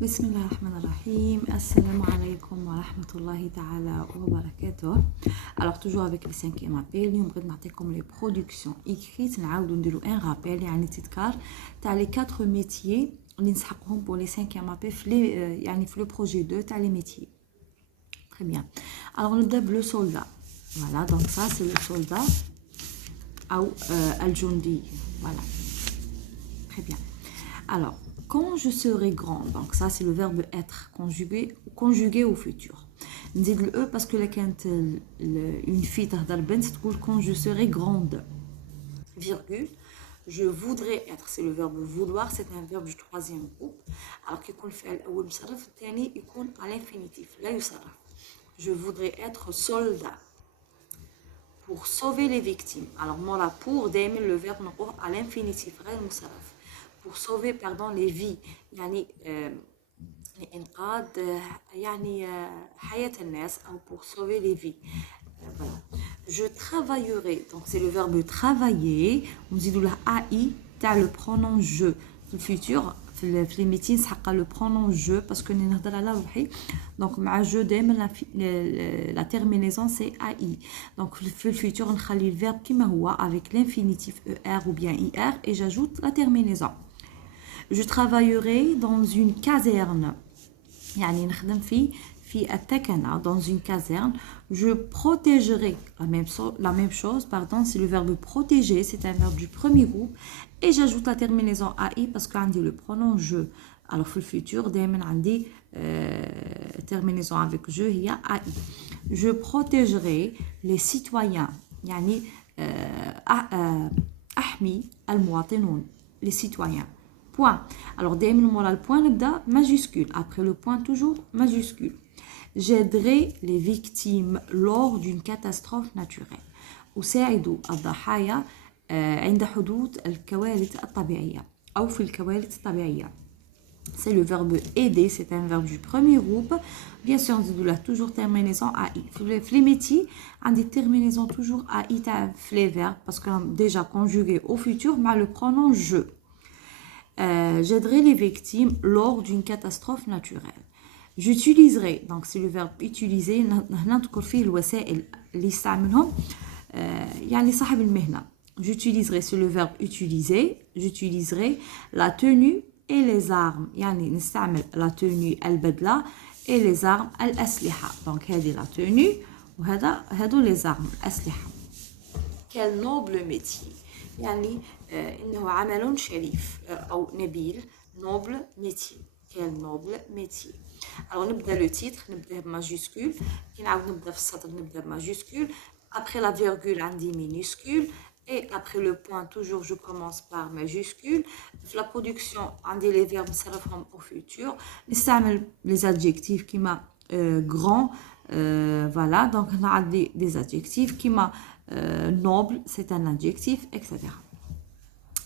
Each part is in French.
بسم الله الرحمن الرحيم. السلام عليكم ورحمة الله تعالى وبركاته. Alors toujours avec le cinquième appel, اليوم بغيت نعطيكم les productions écrites. نعاودو نديرو ان رابيل يعني تذكار تاع les 4 métiers اللي نسحقهم pour les cinquième appel في les يعني في le projet 2 تاع les métiers. Très bien. Alors نبدا بلو soldat. Voilà, donc ça c'est le soldat ou الجندي. Voilà. Très bien. Alors quand je serai grand, donc ça c'est le verbe être conjugué au futur. نزيد le parce que là كانت une fille تهضر بنت تقول quand je serai grande virgule je voudrais être, c'est le verbe vouloir, c'est un verbe du troisième groupe. Alors كيكون الفعل الاول مصرف الثاني يكون à l'infinitif لا يصرف. Je voudrais être soldat pour sauver les victimes. Alors moi là pour دائما le verbe نقول à l'infinitif غير مصرف. Pour sauver pardon les vies يعني لإنقاذ يعني حياة الناس أو pour sauver les vies. Voilà. Je travaillerai, donc c'est le verbe travailler. On dit là AI تاع le pronom je في الفيتور في les métiers نسحق le pronom je parce que نهضر على روحي. Donc مع je دائما la terminaison c'est AI. Donc في الفيتور نخلي le verbe كما هو avec l'infinitif er ou bien ir et j'ajoute la terminaison. Je travaillerai dans une caserne. يعني نخدم في التكنة dans une caserne. Je protégerai la même chose, pardon, c'est le verbe protéger, c'est un verbe du premier groupe et j'ajoute la terminaison AI parce qu'on dit le pronom je. Alors في الفيتور دائما عندي terminaison avec je هي AI. Je protégerai les citoyens يعني أحمي المواطنون les citoyens. Point. Alors, دائما le point نبدا majuscule. Après le point, toujours majuscule. J'aiderai les victimes lors d'une catastrophe naturelle. أساعد الضحايا عند حدوث الكوارث الطبيعية أو في الكوارث الطبيعية. C'est le verbe aider, c'est un verbe du premier groupe. Bien sûr, on dit toujours terminaison AI. Les métiers, on dit terminaison toujours AI dans les verbes parce qu'on a déjà conjugué au futur, mais le pronom je. J'aiderai les victimes lors d'une catastrophe naturelle. J'utiliserai, donc c'est le verbe utiliser, نذكر فيه الوسائل اللي يستعملهم يعني صاحب المهنة. J'utiliserai, c'est le verbe utiliser. J'utiliserai la tenue et les armes. يعني نستعمل la tenue البدلة et les armes الأسلحة. Donc هذه la tenue وهذو les armes الأسلحة. Quel noble métier. يعني إنه عمل شريف أو نبيل. noble métier. Quel noble métier. Alors نبدأ le titre نبدأ بماجيسكول. كي نعاود نبدأ في السطر نبدأ بماجيسكول. Après la virgule عندي minuscule. Et après le point toujours je commence par majuscule. في la production عندي les verbes نصرفهم au futur. نستعمل les adjectifs كيما grand. Voilà donc on a des adjectifs كيما noble, c'est un adjectif, etc.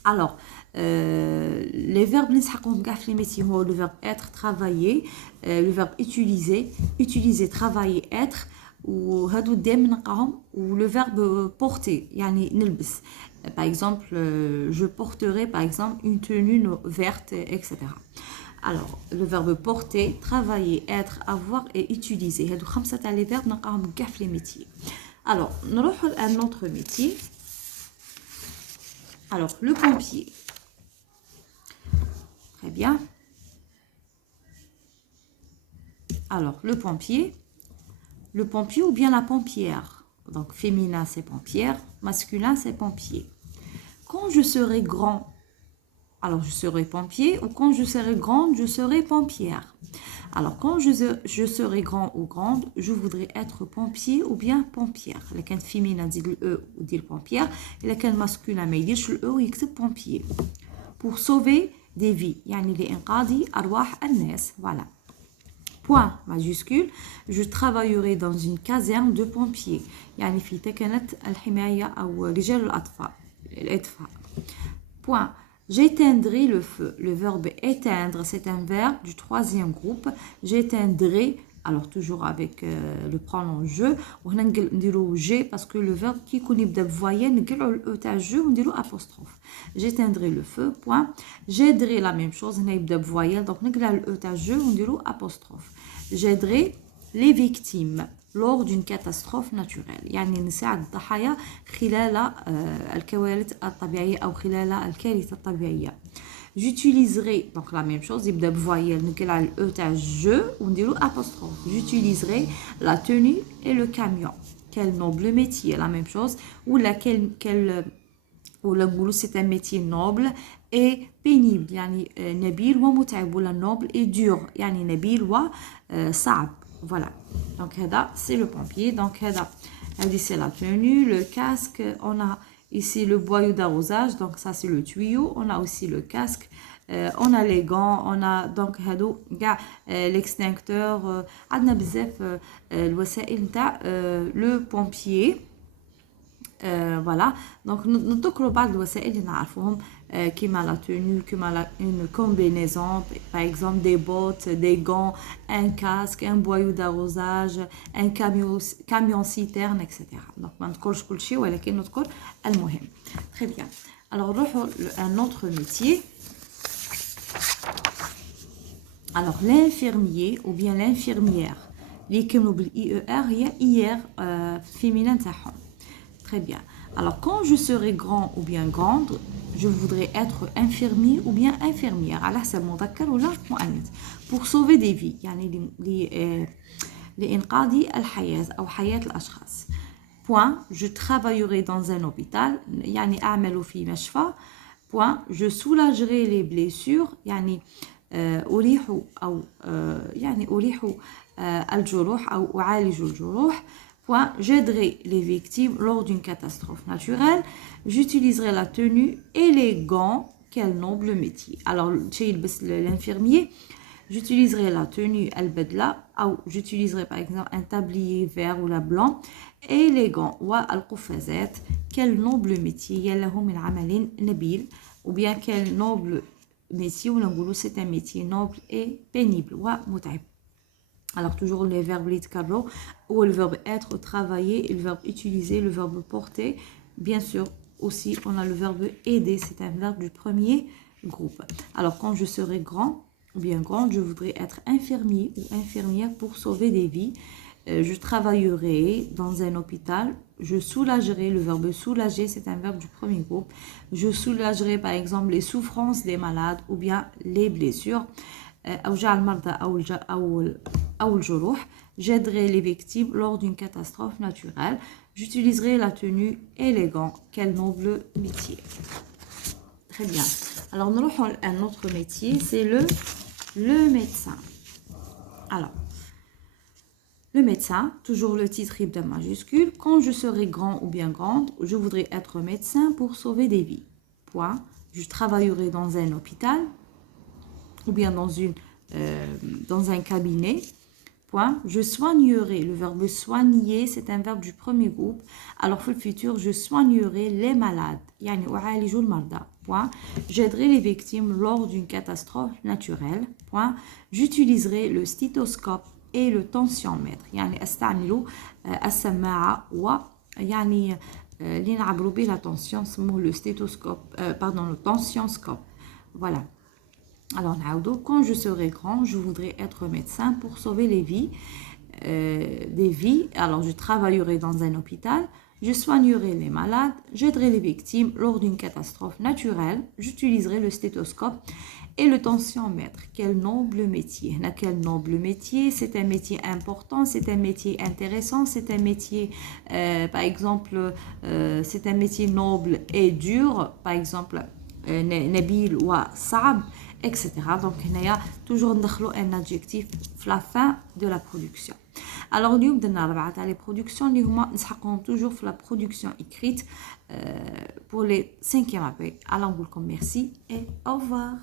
Alors, les verbes les métiers, le verbe être, travailler, le verbe utiliser, travailler, être, ou le verbe porter, يعني نلبس. Par exemple, je porterai par exemple une tenue verte, etc. Alors, le verbe porter, travailler, être, avoir et utiliser. هادو خمسة تاع les verbes نلقاهم كاع في les métiers. Alors, nous allons à un autre métier. Alors, le pompier. Très bien. Alors, le pompier ou bien la pompière. Donc, féminin, c'est pompière. Masculin, c'est pompier. Quand je serai grand, alors je serai pompier. Ou quand je serai grande, je serai pompière. Alors, quand je serai grand ou grande, je voudrais être pompier ou bien pompière. Les cas féminin dit le E ou dit pompière. Et les cas masculin, mais il dit le E ou il dit pompier. Pour sauver des vies. يعني لإنقاذ أرواح الناس. Voilà. Point majuscule. Je travaillerai dans une caserne de pompiers. يعني في تكنة الحماية أو رجال الأطفاء. Point. J'éteindrai le feu. Le verbe éteindre, c'est un verbe du troisième groupe. J'éteindrai Alors, toujours avec le pronom je. On va dire j'ai parce que le verbe qui connaît de voyelle, on va je, on dit apostrophe. J'éteindrai le feu, point. J'aiderai la même chose, on a de voyelle, donc on va je, on dit apostrophe. J'aiderai les victimes lors d'une catastrophe naturelle. يعني نساعد الضحايا خلال الكوارث الطبيعية أو خلال الكارثة الطبيعية. J'utiliserai, donc la même chose, يبدأ بvoyelle, نقل على الأو تاع je ونديرو apostrophe. J'utiliserai la tenue et le camion. Quel noble métier, la même chose. Ou ولا نقولوا c'est un métier noble et pénible. يعني نبيل ومتعب. ولا noble et dur. يعني نبيل وصعب. Voilà. Donc, c'est le pompier. Donc, c'est la tenue, le casque. On a ici le boyau d'arrosage. Donc, ça, c'est le tuyau. On a aussi le casque. On a les gants. On a donc l'extincteur. عندنا بزاف الوسائل نتاع le pompier. Voilà. Donc, نذكروا بعض الوسائل اللي نعرفوهم كيما la tenue, كيما une combinaison, par exemple des bottes, des gants, un casque, un boyau d'arrosage, un camion citerne, etc. Donc, ما نذكرش كل شيء ولكن نذكر المهم. Très bien. Alors, نروحوا un autre métier. Alors, l'infirmier ou bien l'infirmière اللي يكملوا بالIER هي IR féminin تاعهم. Très bien. Alors, quand je serai grand ou bien grande, je voudrais être infirmier ou bien infirmière. على حسب مذكر ولا مؤنث. Pour sauver des vies. يعني لإنقاذ الحياة أو حياة الأشخاص. Point. Je travaillerai dans un hôpital. يعني أعمل في مشفى. Point. Je soulagerai les blessures. يعني أريح أو يعني أريح الجروح أو أعالج الجروح. Point. J'aiderai les victimes lors d'une catastrophe naturelle. J'utiliserai la tenue et les gants. Quel noble métier. Alors, chez l'infirmier, j'utiliserai la tenue البدلة ou j'utiliserai par exemple un tablier vert ou la blanc et les gants والقفازات. Quel noble métier. يله من عمل نبيل. Ou bien quel noble métier. Ou نقولوا c'est un métier noble et pénible ومتعب. Alors, toujours les verbes litkarro, ou le verbe être, travailler, le verbe utiliser, le verbe porter. Bien sûr, aussi, on a le verbe aider, c'est un verbe du premier groupe. Alors, quand je serai grand ou bien grande, je voudrais être infirmier ou infirmière pour sauver des vies. Je travaillerai dans un hôpital. Je soulagerai, le verbe soulager, c'est un verbe du premier groupe. Je soulagerai, par exemple, les souffrances des malades ou bien les blessures. أوجاع المرضى أو الجروح. J'aiderai les victimes lors d'une catastrophe naturelle. J'utiliserai la tenue et les gants. Quel noble métier. Très bien. Alors, nous allons à un autre métier, c'est le médecin. Alors, le médecin, toujours le titre de majuscule. Quand je serai grand ou bien grande, je voudrais être médecin pour sauver des vies. Point. Je travaillerai dans un hôpital ou bien dans un cabinet. Point. Je soignerai. Le verbe soigner, c'est un verbe du premier groupe. Alors, pour le futur, je soignerai les malades. يعني أعالج المرضى. Point. J'aiderai les victimes lors d'une catastrophe naturelle. Point. J'utiliserai le stéthoscope et le tensiomètre. يعني أستعمل السماعة يعني اللي نعبروا به la tension سموه le stéthoscope le tensioscope. Voilà. Alors, quand je serai grand, je voudrais être médecin pour sauver les vies, des vies. Alors, je travaillerai dans un hôpital, je soignerai les malades, j'aiderai les victimes lors d'une catastrophe naturelle, j'utiliserai le stéthoscope et le tensiomètre. Quel noble métier. Quel noble métier. C'est un métier important, c'est un métier intéressant, c'est un métier, par exemple, c'est un métier noble et dur, par exemple, نبيل وصعب, etc. Donc, il y a toujours un adjectif à la fin de la production. Alors, nous avons les productions, nous avons toujours la production écrite pour les 5e appels. Alors, on vous remercie et au revoir.